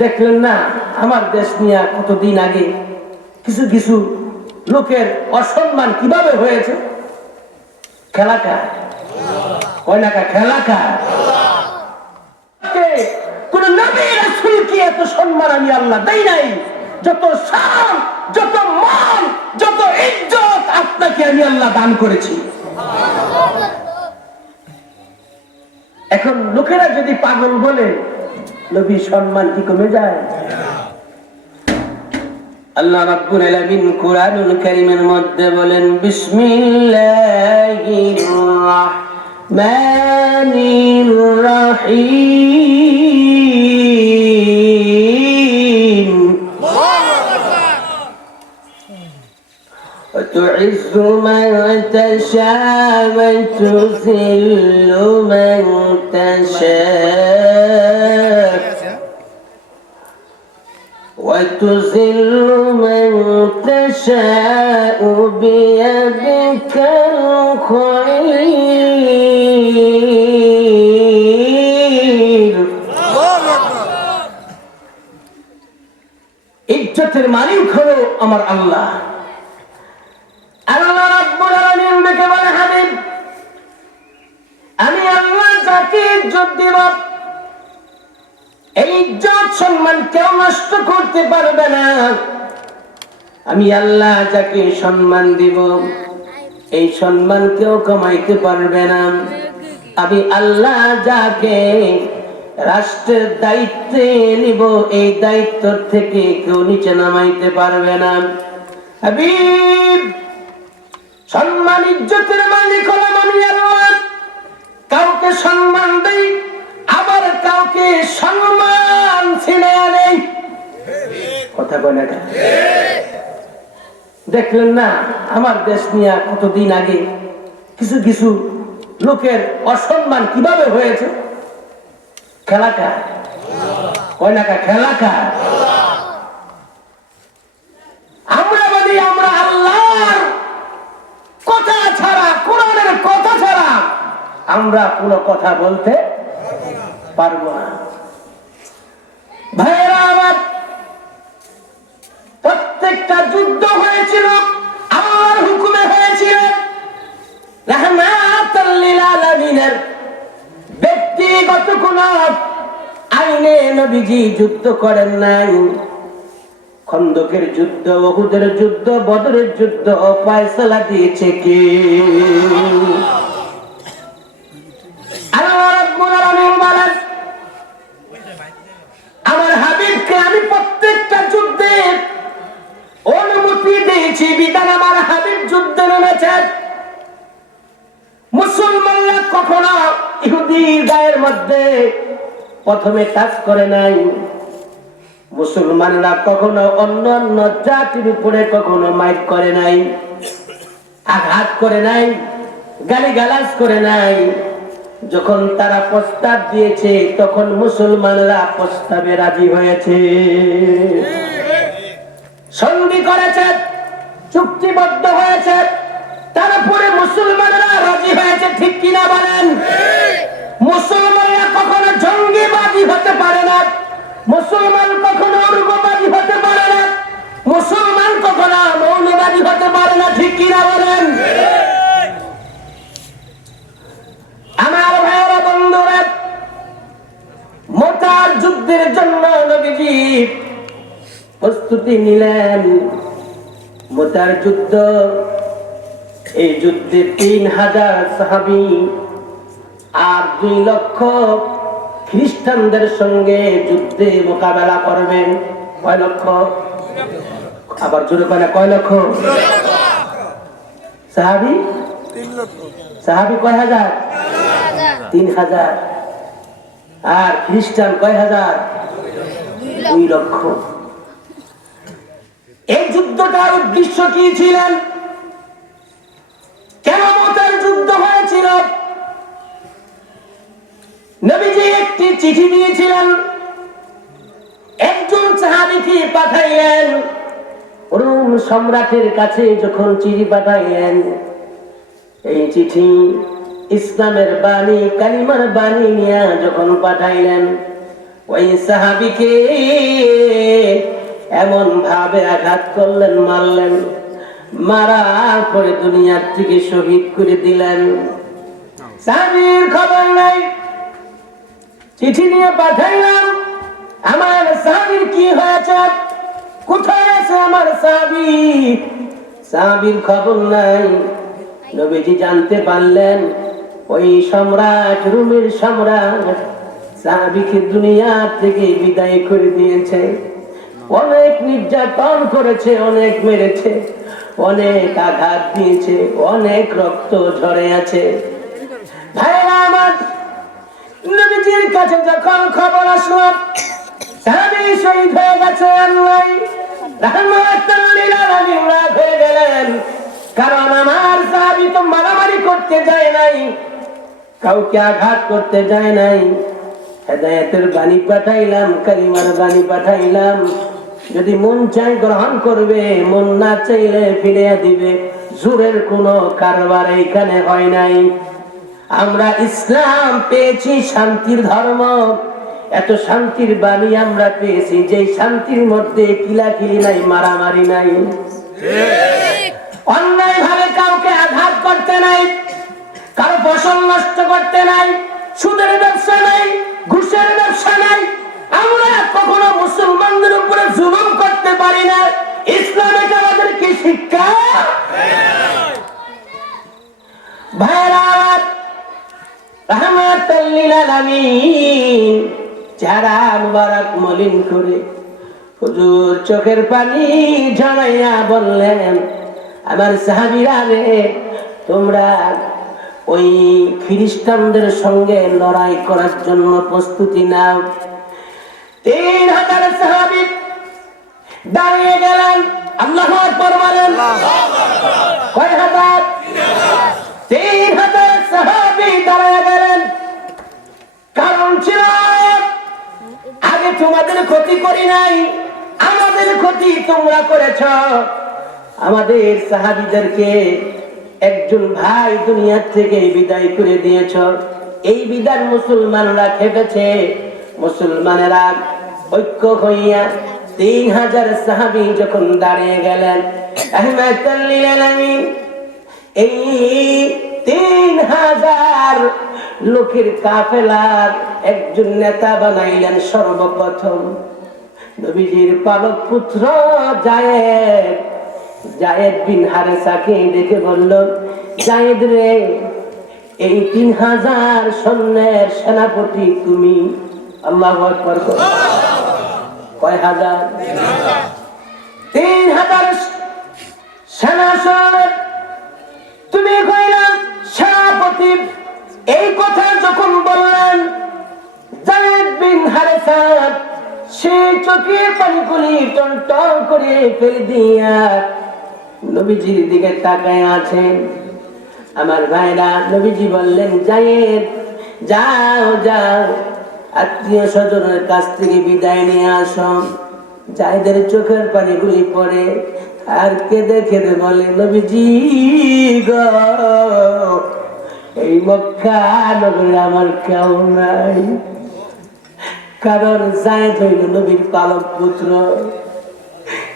দেখলেন না আমার দেশ নিয়ে কতদিন আগে কিছু কিছু লোকের অসম্মান কীভাবে হয়েছে? খেলা কার? কয় না কার, খেলা কোন নবী রাসূলকে এত সম্মান আমি আল্লাহ নাই? যত যত মান যত আপনাকে আমি আল্লাহ দান করেছি। এখন লোকেরা যদি পাগল বলে নবী সম্মান কি কমে যায় আল্লাহ রাব্বুল আলামিন কোরআনুল কারীমের মধ্যে বলেন বিসমিল্লাহির রাহমানির রাহিম وتعز من تشاء وتذل من تشاء وتذل من تشاء بيدك الخير ইজ্জতের মালিক হলো আমার আল্লাহ আল্লাহ রাব্বুল আলামিন ডেকে বলে হাবিব আমি আল্লাহ যাকে ইজ্জত দিব এই ইজ্জত, সম্মান কেউ নষ্ট করতে পারবে না। আমি আল্লাহ যাকে সম্মান দিব, এই সম্মান কেউ কমাইতে পারবে না। আমি আল্লাহ যাকে রাষ্ট্রের দায়িত্বে নিব, এই দায়িত্ব থেকে কেউ নিচে নামাইতে পারবে না। সম্মান, ইজ্জতের মালিক হলাম আমি আল্লাহ। কাউকে সম্মান দেই আবার কাউকে সম্মান ছিনে নেই। কথা বলে দেখলেন না আমার দেশ নিয়ে কতদিন আগে কিছু কিছু লোকের অসম্মান কীভাবে হয়েছে? খেলা কার? কয় না কার, খেলা কার? আমরা বলি আমরা আল্লাহর কথা ছাড়া কোরআনের কথা ছাড়া। আমরা কোনো কথা বলতে পারব না। ভাইয়েরা, আমার প্রত্যেকটা যুদ্ধ হয়েছিল আল্লাহর হুকুমে হয়েছিল। করেন নাই। খন্দকের যুদ্ধ ওহুদের যুদ্ধ, বদরের যুদ্ধ ফয়সালা দিয়েছে কে? আল্লাহ আমার হাবিবকে আমি প্রত্যেকটা যুদ্ধে অনুমতি দিয়েছি, বিধান আমার হাবিব যুদ্ধে নেমেছেন মুসলমানরা কখনো ইহুদি গায়ের মধ্যে প্রথমে কাজ করে নাই। মুসলমানরা কখনো অন্য অন্য জাতির উপরে কখনো মাইক করে নাই, আঘাত করে নাই গালি গালাজ করে নাই। যখন তারা প্রস্তাব দিয়েছে, তখন মুসলমানরা প্রস্তাবে রাজি হয়েছে। সন্ধি করেছে, চুক্তিবদ্ধ হয়েছে, তারপরে মুসলমানরা রাজি হয়েছে, ঠিক কিনা বলেন? মুসলমানরা কখনো জঙ্গিবাদী হতে পারে না, মুসলমান কখনো উর্গবাদী হতে পারে না, মুসলমান কখনো মৌলবাদী হতে পারে না, ঠিক কিনা বলেন? আমার ভাইয়েরা বন্ধুরা মোটার যুদ্ধের জন্য নবীজি প্রস্তুতি নিলেন? মোটার যুদ্ধ এই যুদ্ধে তিন হাজার সাহাবি আর দুই লক্ষ খ্রিস্টানদের সঙ্গে যুদ্ধে মোকাবেলা করবেন। কয় লক্ষ? আবার জোরে না কয় লক্ষ? সাহাবি? সাহাবি কয় হাজার? তিন হাজার আর খ্রিস্টান কয় হাজার দুই লক্ষ। এই যুদ্ধটার উদ্দেশ্য কি ছিলেন? কেমতের যুদ্ধ হয়েছিল। নবীজি একটি চিঠি দিয়েছিলেন। একজন সাহাবিকে পাঠাইলেন। রোম সম্রাটের কাছে যখন চিঠি পাঠাইলেন, এই চিঠি ইসলামের বাণী, কালিমার বাণী নিয়ে যখন পাঠাইলেন, ওই সাহাবিকে এমন ভাবে আঘাত করলেন, মারলেন, মারার পরে দুনিয়ার থেকে শহীদ করে দিলেন। সাহাবির খবর নাই। চিঠি নিয়ে পাঠাইলাম, আমার সাহাবির কি হয়েছে? কোথায় আছে আমার সাহাবি? সাহাবির খবর নাই। নবীজি জানতে পারলেন ওই সম্রাট রুমের সম্রাট সাহাবিকে দুনিয়া থেকে বিদায় করে দিয়েছে। অনেক নির্যাতন করেছে, অনেক মেরেছে, অনেক আঘাত দিয়েছে, অনেক রক্ত ঝরে আছে। কাছে যখন খবর আসলো, সাহাবী শহীদ হয়ে গেছে হয়ে গেলেন, কারণ আমার সাহাবী তো মারামারি করতে যায় নাই। কাউকে আঘাত করতে যায় নাই। হেদায়েতের বাণী পাঠাইলাম কালিমার বাণী পাঠাইলাম। যদি মন চাই গ্রহণ করবে মন না চাইলে ফিরে দিবে। জোরের কোনো কারবার এইখানে হয় নাই। আমরা ইসলাম পেয়েছি শান্তির ধর্ম। এত শান্তির বাণী আমরা পেয়েছি যে শান্তির মধ্যে কিলাকিলি নাই মারামারি নাই। অন্যায় ভাবে কাউকে আঘাত করতে নাই। কারও ফসল নষ্ট করতে নাই, সুদের ব্যবসা নাই, ঘুষের ব্যবসা নাই। আমরা কখনো মুসলমানদের উপরে জুলুম করতে পারি না। ইসলামে আমাদেরকে শিক্ষা? যারা মলিন করে চোখের পানি ঝরাইয়া বললেন, আমার সাহাবিরা রে, তোমরা ওই খ্রিস্টানদের সঙ্গে লড়াই করার জন্য প্রস্তুতি নাও। তিন হাজার সাহাবী দাঁড়িয়ে গেলেন, আল্লাহ আকবার বলেন। কয় হাজার? তিন হাজার সাহাবী দাঁড়িয়ে গেলেন। কারণ ছিল, আগে তোমাদের ক্ষতি করি নাই, আমাদের ক্ষতি তোমরা করেছ। আমাদের সাহাবিদেরকে একজন ভাই দুনিয়ার থেকে বিদায় করে দিয়েছ। এই বিদায় মুসলমানরা খেপেছে। মুসলমানেরা ঐক্য হইয়া তিন হাজার সাহাবি যখন দাঁড়িয়ে গেলেন এই তিন হাজার লোকের কাফেলার একজন নেতা বানাইলেন সর্বপ্রথম। নবীজির পালক পুত্র জায়েদ জায়েদ বিন হারেসাকে ডেকে বলল, জায়েদ রে, এই তিন হাজার সৈন্যের সেনাপতি তুমি? আল্লাহ কয় হাজার? তিন হাজার সেনা তুমি সেনাপতি, এই কথা যখন বললেন, জায়েদ বিন হারেসাত সে চোখে পানিগুলি টন টন করে ফেলে দিয়া নবীজির দিকে তাকায় আছেন। আমার ভাইরা নবীজি বললেন জায়েদ যাও যাও, আত্মীয় স্বজনের কাছ থেকে বিদায় নিয়ে আসো। জায়দের চোখের পানিগুলি পড়ে আর কেঁদে কেঁদে বলে, নবীজি গো, এই মক্কা নগরে আমার কেউ নাই। কারণ জায়দ হইল নবীর পালক পুত্র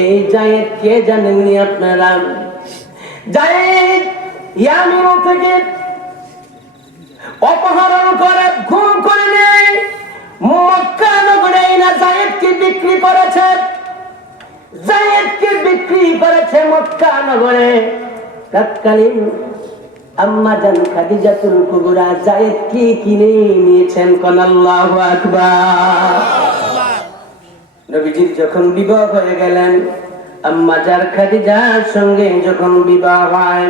এই জায়েদ কে জানেননি আপনারা? জায়েদ ইয়ামিন থেকে অপহরণ করে ঘুম করে নেই মক্কা নগরে না জায়েদকে বিক্রি করেছে। জায়েদকে বিক্রি করেছে মক্কা নগরে। তৎকালীন আম্মা জান খাদিজাতুল কুবরা জায়েদকে কিনে নিয়েছেন। কোন আল্লাহু আকবার। নবীজির যখন বিবাহ হয়ে গেলেন, আম্মা জার খাদিজার সঙ্গে যখন বিবাহ হয়,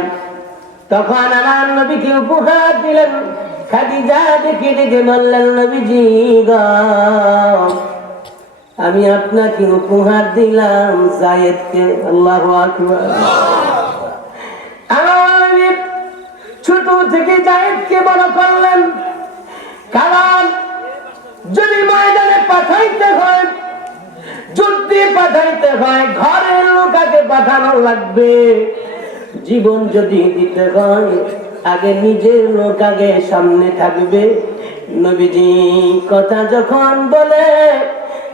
তখন আমার নবীকে উপহার দিলেন। খাদিজা দেখে দেখে বললেন, নবীজি আমি আপনাকে উপহার দিলাম আল্লাহ ছোট থেকে জায়েদকে বড় করলেন। কারণ যদি ময়দানে পাঠাইতে হয় যুদ্ধে পাঠাইতে হয়, ঘরের লোকাকে পাঠানো লাগবে। জীবন যদি দিতে হয়, আগে নিজের লোক আগে সামনে থাকবে। নবীজি কথা যখন বলে,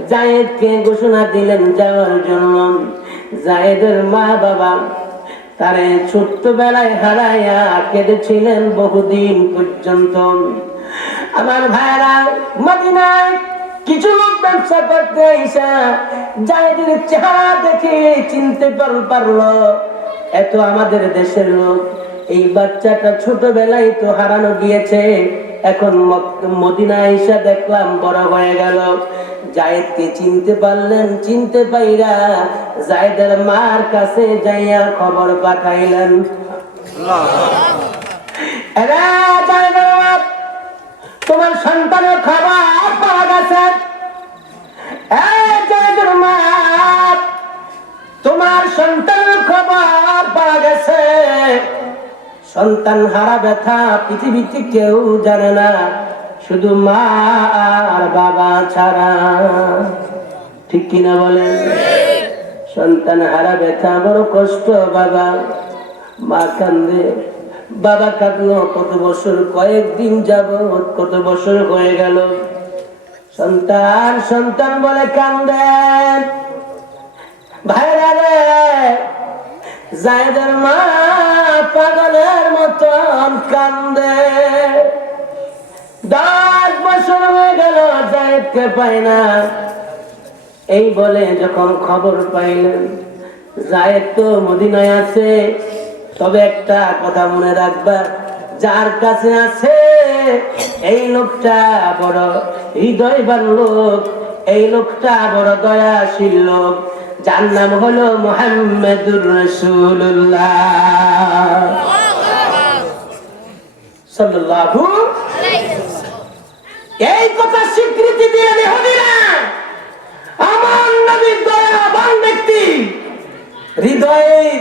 জায়েদকে ঘোষণা দিলেন যাওয়ার জন্য। জায়েদের মা বাবা তারে ছোট্টবেলায় হারাইয়া কেঁদেছিলেন বহুদিন পর্যন্ত। আমার ভাইরা মদিনায় কিছু লোক ব্যবসা করতে আইসা জায়দের চেহারা দেখে চিনতে পার- পারল এত আমাদের দেশের লোক। এই বাচ্চাটা ছোটবেলায় তো হারানো গিয়েছে। এখন মদিনা আইসা দেখলাম বড় হয়ে গেল। জায়েদকে চিনতে পারলেন চিনতে পাইরা জায়েদের মার কাছে যাইয়া খবর পাঠাইলেন। এরা তোমার সন্তানের খাবার পাওয়া গেছে। তোমার সন্তানের খবর পাওয়া গেছে। সন্তান হারা ব্যথা পৃথিবীতে কেউ জানে না, শুধু মা আর বাবা ছাড়া। ঠিক কিনা বলেন? সন্তান হারা ব্যথা, বড় কষ্ট, বাবা। মা কান্দে। বাবা কাঁদলো, কত বছর, কয়েকদিন যাব কত বছর হয়ে গেল। সন্তান সন্তান বলে কান্দেন ভাইরা রে, জায়দের মা পাগলের মতন কান্দে। দশ বছর হয়ে গেল, জায়দকে পায় না। এই বলে যখন খবর পাইলেন, জায়েদ তো মদিনায় আছে। তবে একটা কথা মনে রাখবা, যার কাছে আছে এই লোকটা বড় হৃদয়বান লোক, এই লোকটা বড় দয়াশীল লোক, যার নাম হলো মোহাম্মদুর রসুল্লাহ এই কথা স্বীকৃতি দিয়ে আমার নবী দয়াবান ব্যক্তি, হৃদয়ের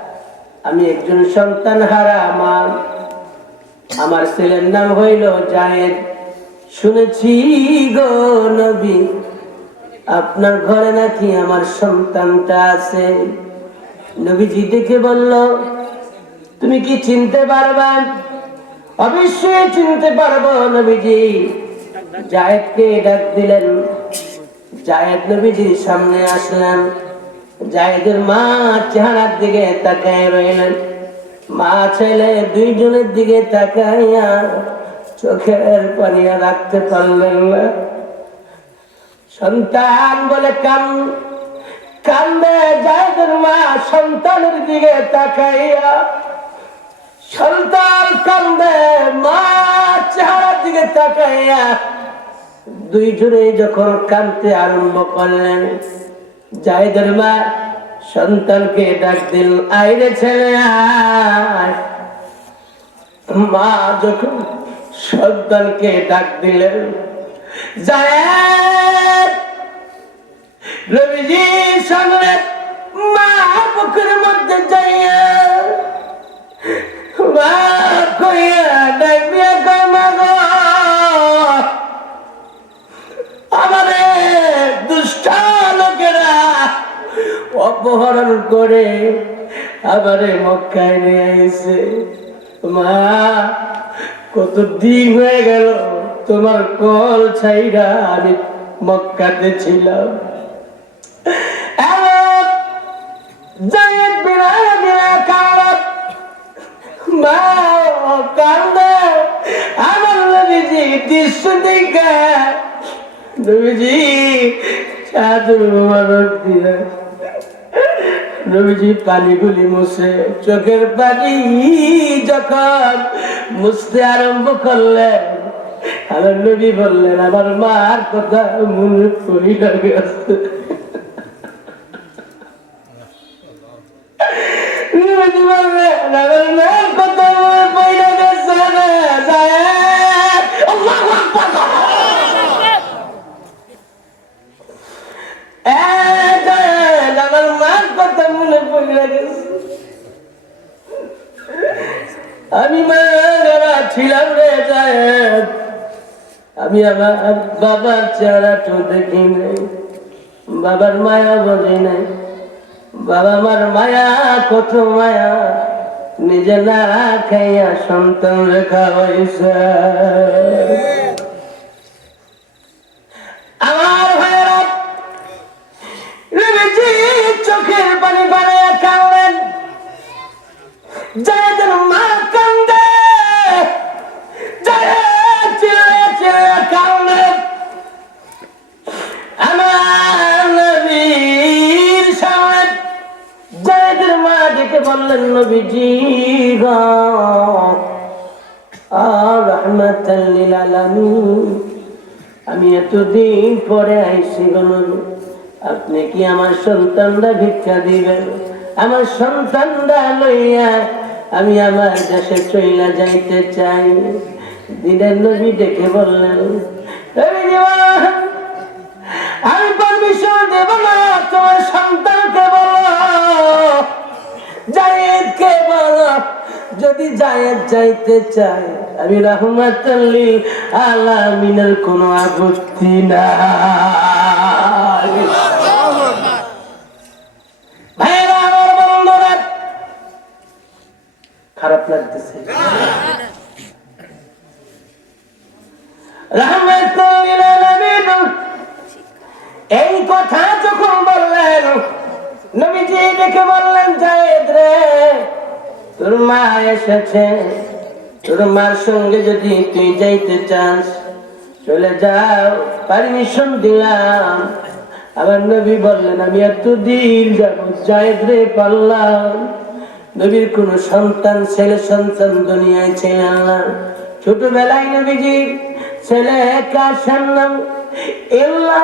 আমি একজন সন্তান হারা মা আমার ছেলের নাম হইল জায়েদ। শুনেছি গো নবী, আপনার ঘরে নাকি আমার সন্তানটা আছে? নবীজি দেখে বলল, তুমি কি চিনতে পারবা? অবশ্যই চিনতে পারব নবীজি। জায়েদকে ডাক দিলেন। জায়েদ নবীজির সামনে আসলেন। জায়েদের মা চেহারার দিকে তাকায় রইলেন। মা ছেলে দুইজনের দিকে তাকাইয়া চোখের পানিয়া রাখতে পারলেন না। সন্তান বলে কান, কান্দে জায়দের মা সন্তানের দিকে তাকাইয়া। সন্তান কান্দে মা চেহারার দিকে তাকাইয়া। দুই জনে যখন কানতে আরম্ভ করলেন জায়দের মা সন্তানকে ডাক দিল আইরে ছেলে মা যখন সন্তানকে ডাক দিলেন সামনে মা মধ্যে যাইয়া আমারে অপহরণ করে আমারে মক্কায় নিয়ে এসে মা, কত দিন হয়ে গেল তোমার কল ছাইরা আমি মক্কাতে ছিলাম। আমার দেখে। নবীজি চাদর মোবারক দিয়ে নবীজি পানিগুলি মুছে, চোখের পানি যখন মুছতে আরম্ভ করলেন আমার নবী বললেন, আমার মার কথা মনে বললেন, আমার মার কথা মনে পড়ি গেছে না যায় আল্লাহু আকবার এই যায়, আমার মার কথা মনে পড়ে গেছে আমি মারা ছিলাম রে যায় আমি আমার বাবার চেহারাটা দেখি নাই। বাবার মায়া বোঝে নাই। বাবা মার মায়া কত মায়া, নিজে না খাইয়া সন্তান রেখা হয়েছে আমার ভাইয়েরা চোখের পানি বাড়াইয়া কাঁদেন জয়দের মা আমার জয়দের মা ডেকে বললেন নবীজি গো আর রহমতাল লিল আলামিন আমি এতদিন পরে আইসি নবী। আপনি কি আমার সন্তানরা ভিক্ষা দিবেন আমার সন্তানরা লইয়া আমি আমার দেশে চইলা যাইতে চাই দিনের নবী ডেকে বললেন "নবী জীবন, আমি পারমিশন দেব না তোমার সন্তানকে বলো। জায়েদকে বলো যদি জায়েদ যাইতে চায় আমি রহমাতাল্লিল আলামিনের কোনো আপত্তি নাই। ভাইরা আমার বন্ধুরা খারাপ লাগতেছে। রহমাতুল্লিল কথা যখন বললেন, নবীজি দেখে বললেন, জায়েদ রে, তোর মা এসেছে। তোর মার সঙ্গে যদি তুই যাইতে চাস, চলে যাও, পারমিশন দিলাম। আবার নবী বললেন, আমি এতদিন যাব জায়েদ রে পারলাম। নবীর কোন সন্তান, ছেলে সন্তান দুনিয়ায় ছিলেন না। ছোটবেলায় নবীজি, ছেলে কাশার নাম এল্লাহ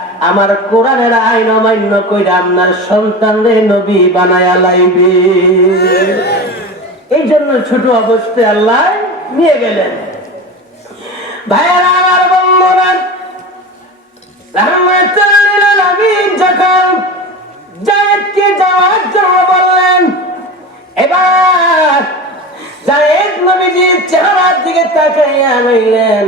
আমার কোরআনের আইন অমান্য কইরা আপনার সন্তানদের নবী বানায়া লাইবে। এই জন্য ছোট অবস্থায় আল্লাহ নিয়ে গেলেন। ভাইয়ারা, আমার বন্ধুরা এবার চেহারার দিকে তাকাইয়া রইলেন।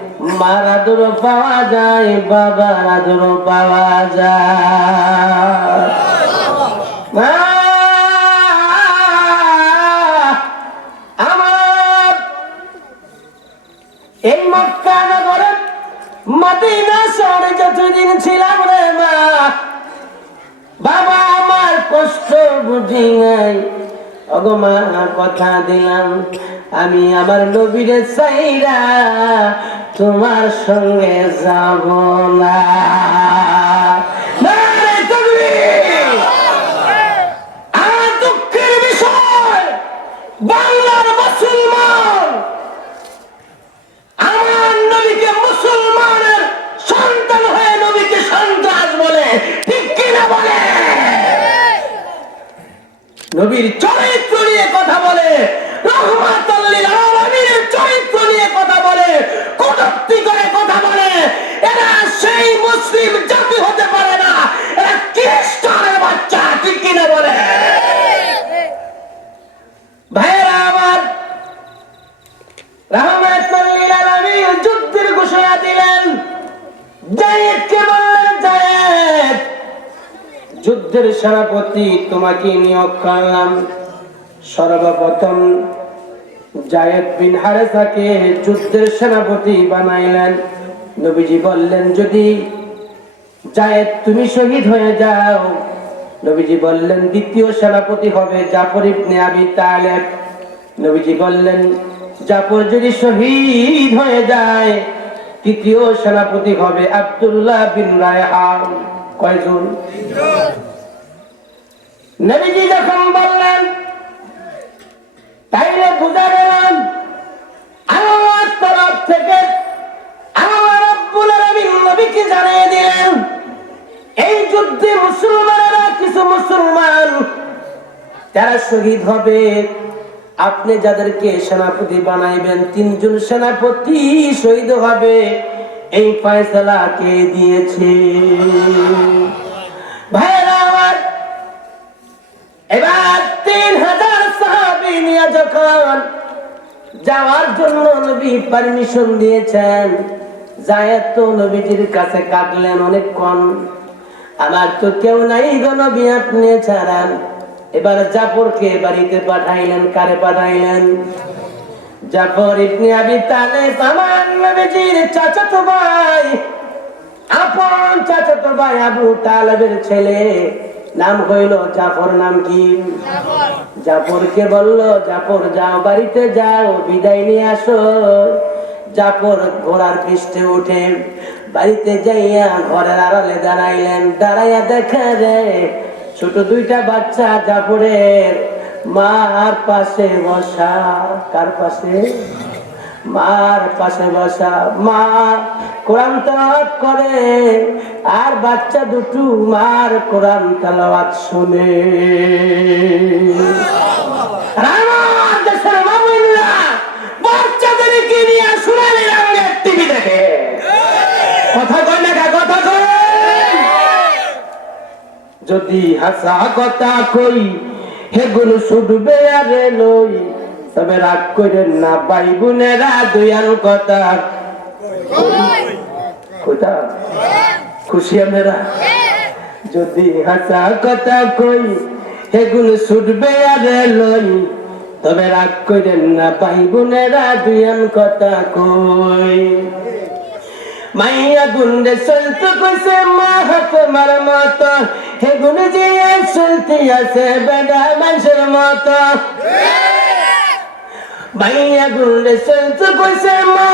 মার আদর পাওয়া যায় বাবার আদর পাওয়া যায়। এই মক্কা নগরে মদিনা শহরে যতদিন ছিলাম রে মা, বাবা আমার কষ্ট বুঝি নাই। ওগো মা কথা দিলাম আমি আমার নবীরে চাইরা তোমার সঙ্গে যাব না। নবীর চরিত্র নিয়ে কথা বলে চরিত্র নিয়ে কথা বলে করে কথা বলে। এরা সেই মুসলিম জাতি হতে পারে না। এরা খ্রিস্টানের বাচ্চা, ঠিক কিনা বলে? ভাইয়েরা আমার যুদ্ধের সেনাপতি তোমাকে নিয়োগ করলাম। সর্বপ্রথম জায়েদ বিন হারেসাকে যুদ্ধের সেনাপতি বানাইলেন। নবীজি বললেন, যদি জায়েদ তুমি শহীদ হয়ে যাও, নবীজি বললেন, দ্বিতীয় সেনাপতি হবে জাফর ইবনে আবি তালেব। নবীজি বললেন, জাফর যদি শহীদ হয়ে যায়, তৃতীয় সেনাপতি হবে আব্দুল্লাহ বিন রায়হান। কয়জন? নবীজি যখন বললেন, তাইলে বুঝা গেলাম আল্লাহর তরফ থেকে আল্লাহ রাব্বুল আলামিন নবীকে জানিয়ে দিলেন, এই যুদ্ধে মুসলমানেরা কিছু মুসলমান যারা শহীদ হবে। আপনি যাদেরকে সেনাপতি বানাইবেন, তিনজন সেনাপতি শহীদ হবে। এই ফয়সালা কে দিয়েছে? আমার এবার তিন হাজার সাহাবি যখন যাওয়ার জন্য নবী পারমিশন দিয়েছেন জায়েদ তো নবীজির কাছে কাটলেন অনেক কম আমার তো কেউ নাই গো নবী, আপনি ছাড়ান। এবার জাফরকে বাড়িতে পাঠাইলেন, কারে পাঠাইলেন? জাফর ইবনে আবি তালেব, আমার নবীজির চাচাতো ভাই, আপন চাচাতো ভাই আবু তালেবের ছেলে। নাম হইল জাফর নাম কি? জাফরকে বলল, জাফর, যাও বাড়িতে যাও, বিদায় নিয়ে আসো। জাফর ঘোড়ার পৃষ্ঠে উঠে বাড়িতে যাইয়া ঘরের আড়ালে দাঁড়াইলেন। দাঁড়াইয়া দেখা যায় ছোট দুইটা বাচ্চা জাফরের মার পাশে বসা। কার পাশে? মার পাশে বসা মা, কোরআন করে। আর বাচ্চা দুটো মার কোরআন তেলাওয়াত শুনে। দেখে। কথা যদি হাসা কথা কই হেগুলো শুধবে আরে লই তবে রাগ করেন না ভাই বোনেরা দুয়ান কথা? খুশি যদি হাসা কথা কই হেগুলো আরে লই। তবে রাগ করেন না ভাই বোনেরা দুয়ান কথা কই। মাইয়া গুন্ডে চলতে কইছে, মা হাত মার মত। হে যে চলতে আছে বেডা মানুষের মত। মাইয়া গুন্ডে চলতে কইছে মা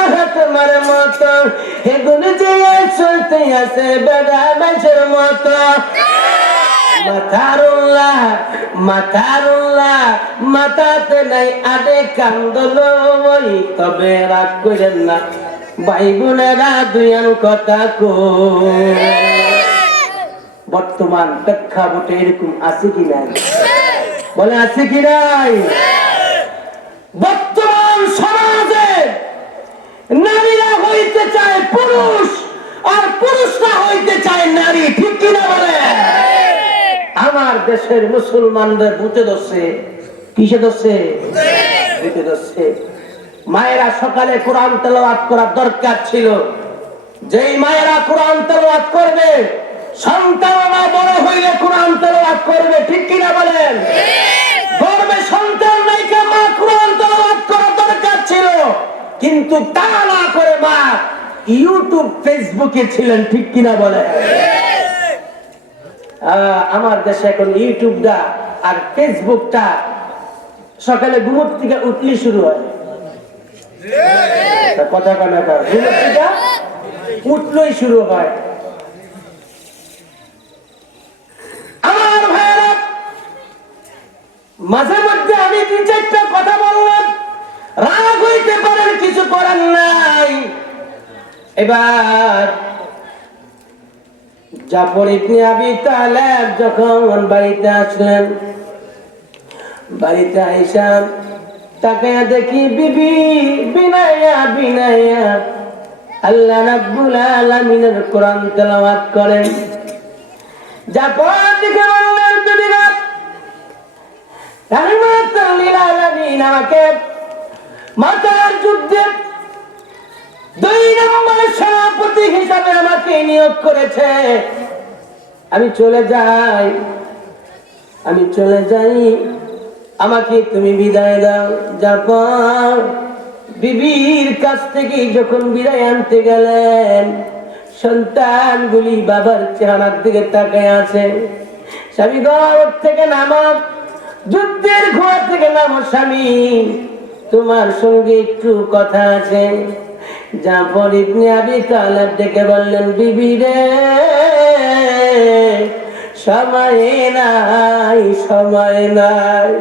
মার মত হে গুনে যে চলতে আছে, বেডা মানুষের মত। মাথারুল্লাহ মাথারুল্লাহ মাথাতে নাই আডে কান্দল ওই, তবে রাগ করেন না। দুয়ান কথা কো বর্তমান প্রেক্ষাপটে এরকম আছে কি নাই? বলে, আছে কি নাই? নারীরা হইতে চায় পুরুষ আর পুরুষরা হইতে চায় নারী। ঠিক কিনা বলে? আমার দেশের মুসলমানদের বুঝে ধরছে। কিসে ধরছে? বুঝে ধরছে। মায়েরা সকালে কোরআন তেলাওয়াত করার দরকার ছিল। যেই মায়েরা কোরআন তেলাওয়াত করবে সন্তানরা বড় হইলে কোরআন তেলাওয়াত করবে। ঠিক কিনা বলেন? গর্বে সন্তান নাইকা মা কোরআন তেলাওয়াত কিন্তু তা না করে মা ইউটিউব ফেসবুকে ছিলেন ঠিক কিনা আহ, আমার দেশে এখন ইউটিউবটা আর ফেসবুকটা সকালে ঘুমোর থেকে উঠলে শুরু হয়। কথা উঠলেই শুরু হয়। আমার ভাইয়েরা মাঝে মধ্যে আমি তিন চারটা কথা বললাম। রাগ হইতে পারেন, কিছু করার নাই। এবার জাফর ইবনে আবি তালেব যখন বাড়িতে আসলেন, বাড়িতে আইসা তাকে দেখি, বিবি, বিনায়া বিনায়া, আল্লাহ রাব্বুল আলামিনের কোরআন তেলাওয়াত করেন। জাফর দিকে বললেন লিল আলামিন আমাকে মাতার যুদ্ধে দুই নম্বর সভাপতি হিসাবে আমাকে নিয়োগ করেছে। আমি চলে যাই, আমি চলে যাই, আমাকে তুমি বিদায় দাও। যারপর বিবির কাছ থেকে যখন বিদায় আনতে গেলেন, সন্তানগুলি বাবার চেহারার দিকে তাকায় আছে। স্বামী ঘর থেকে নামা যুদ্ধের ঘোড়া থেকে নামো, স্বামী। তোমার সঙ্গে একটু কথা আছে। জাফর ইবনে আবি তালাব ডেকে বললেন, বিবি রে, সময় নাই সময় নাই।